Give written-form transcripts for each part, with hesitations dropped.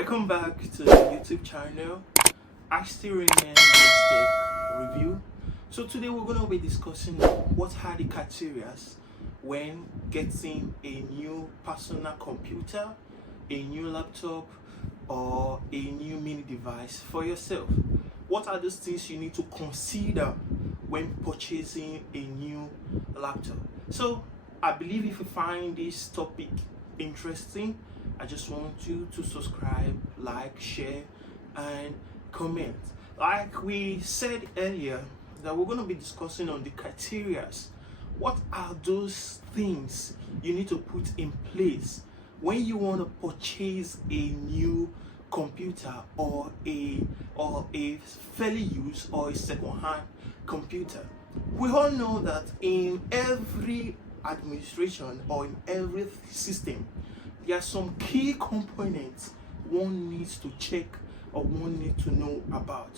Welcome back to the YouTube channel. I still remain Tech Review. So today we're going to be discussing what are the criteria when getting a new personal computer, a new laptop, or a new mini device for yourself. What are those things you need to consider when purchasing a new laptop? So I believe if you find this topic interesting, I just want you to subscribe, like, share, and comment. Like we said earlier, that we're going to be discussing on the criteria. What are those things you need to put in place when you want to purchase a new computer or a fairly used or a second-hand computer? We all know that in every administration or in every system, there are some key components one needs to check or one needs to know about.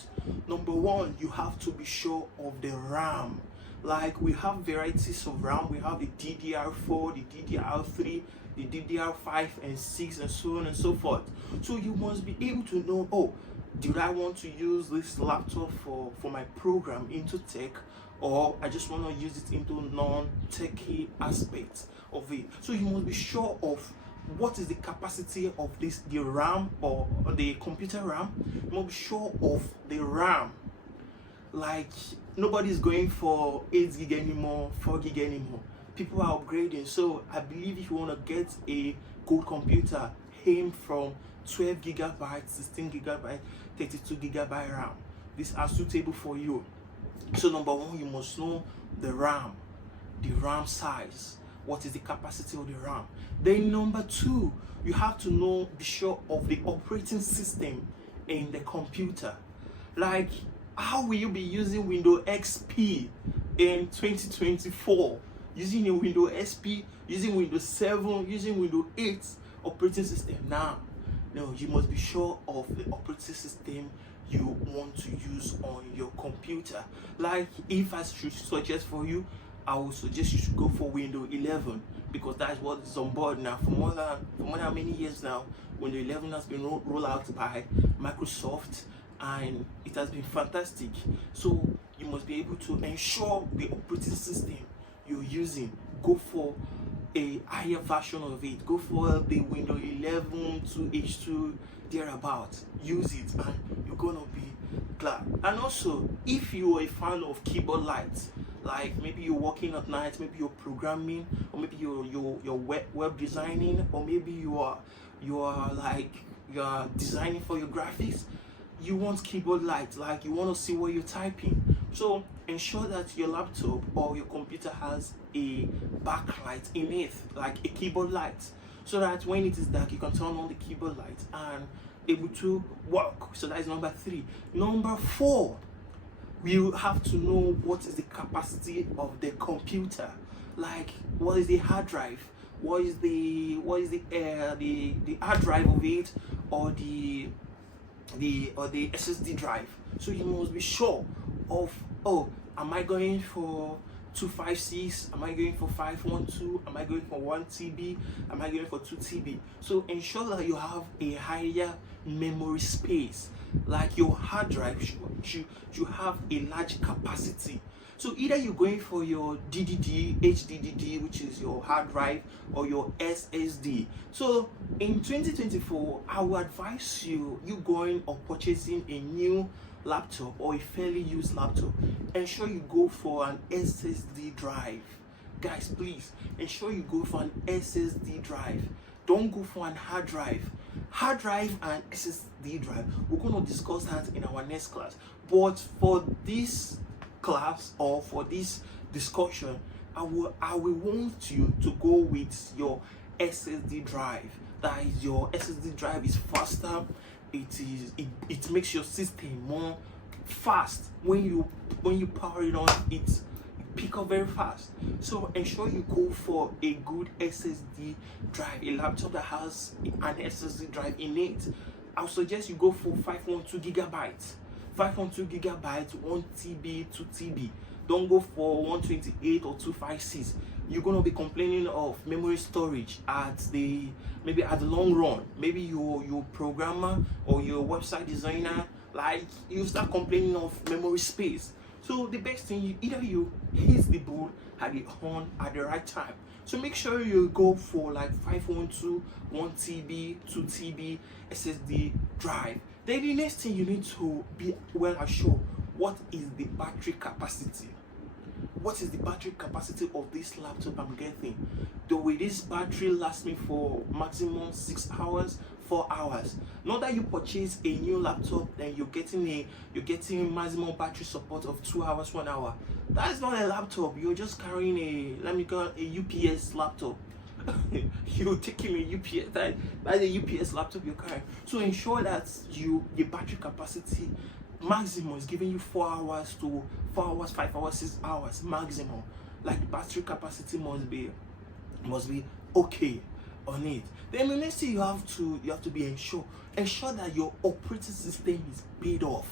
Number one, you have to be sure of the RAM. Like we have varieties of RAM. We have the DDR4, the DDR3, the DDR5 and 6, and so on and so forth. So you must be able to know, oh, did I want to use this laptop for my program into tech, or I just want to use it into non-techy aspects of it. So you must be sure of what is the capacity of the RAM or the computer RAM. You must be sure of the RAM. Like nobody's going for 8 gig anymore, 4 gig anymore. People are upgrading. So I believe if you want to get a good computer, aim from 12 gigabytes, 16 gigabytes, 32 gigabyte RAM. These are suitable for you. So number one, you must know the RAM size. What is the capacity of the RAM? Then number two, you have to know, be sure of the operating system in the computer. Like, how will you be using Windows XP in 2024? Using a Windows XP, using Windows 7, using Windows 8 operating system? Now, no, you must be sure of the operating system you want to use on your computer. Like, if I should suggest for you, I would suggest you should go for Windows 11, because that's what is on board now. For more than many years now, Windows 11 has been rolled out by Microsoft, and it has been fantastic. So you must be able to ensure the operating system you're using. Go for a higher version of it. Go for the Windows 11 to H2 thereabout. Use it, and you're gonna be glad. And also, if you are a fan of keyboard lights, like maybe you're working at night, maybe you're programming, or maybe you're web designing, or maybe you are designing for your graphics, you want keyboard light, like you want to see what you're typing. So ensure that your laptop or your computer has a backlight in it, like a keyboard light, so that when it is dark you can turn on the keyboard light and able to work. So that is number three. Number four, we have to know what is the capacity of the computer. Like, what is the hard drive? What is the hard drive of it, or the SSD drive? So you must be sure of, oh, am I going for 256? Am I going for 512? Am I going for 1 TB? Am I going for 2 TB? So ensure that you have a higher memory space. Like your hard drive should have a large capacity. So either you're going for your DDD, HDD, which is your hard drive, or your SSD. So in 2024, I would advise you going or purchasing a new laptop or a fairly used laptop, ensure you go for an SSD drive. Guys, please ensure you go for an SSD drive. Don't go for an hard drive. Hard drive and SSD drive, we're going to discuss that in our next class. But for this class or for this discussion, I will want you to go with your SSD drive. That is, your SSD drive is faster. It makes your system more fast. When you power it on, it pick up very fast. So ensure you go for a good SSD drive, a laptop that has an SSD drive in it. I would suggest you go for 512 gigabytes. 512 gigabytes, 1 TB, 2 TB. Don't go for 128 or 256. you're gonna be complaining of memory storage at the maybe at the long run. Maybe your programmer or your website designer, like, you start complaining of memory space. So the best thing, either you hit the ball at the horn at the right time. So make sure you go for like 512, 1 TB, 2 TB SSD drive. Then the next thing, you need to be well assured, what is the battery capacity? What is the battery capacity of this laptop I'm getting? Will this battery last me for maximum 6 hours, 4 hours? Not that you purchase a new laptop then you're getting maximum battery support of 2 hours, 1 hour. That is not a laptop. You're just carrying a UPS laptop. You're taking a UPS, that's a UPS laptop you're carrying. So ensure that your battery capacity maximum is giving you 4 hours to 4 hours, 5 hours, 6 hours maximum. Like, the battery capacity must be okay on it. Then the next thing, you have to be ensure that your operating system is paid off.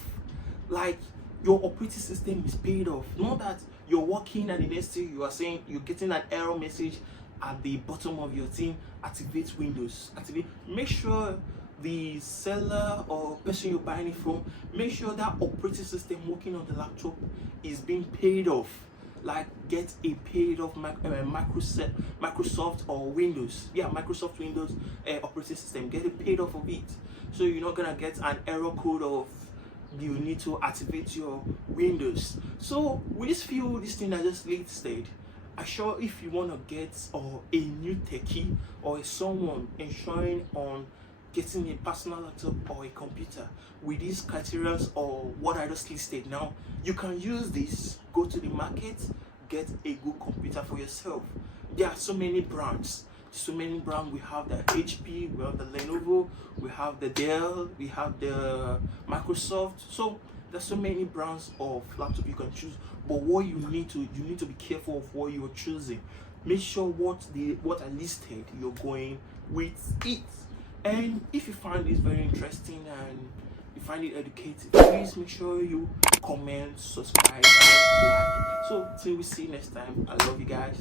Like, your operating system is paid off. Not that you're working and the next thing you are saying, you're getting an error message at the bottom of your thing, activate Windows. Make sure the seller or person you're buying it from, make sure that operating system working on the laptop is being paid off. Like, get a paid off Microsoft or Windows, Microsoft Windows operating system. Get it paid off of it, so you're not gonna get an error code of you need to activate your Windows. So with this thing I just listed, I'm sure if you want to get a new techie or someone ensuring on getting a personal laptop or a computer with these criteria or what I just listed now, you can use this. Go to the market, get a good computer for yourself. There are so many brands. We have the HP, we have the Lenovo, we have the Dell, we have the Microsoft. So there's so many brands of laptop you can choose. But what you need to be careful of what you're choosing. Make sure what I listed, you're going with it. And if you find this very interesting and you find it educative, please make sure you comment, subscribe, and like. So till we see you next time, I love you guys.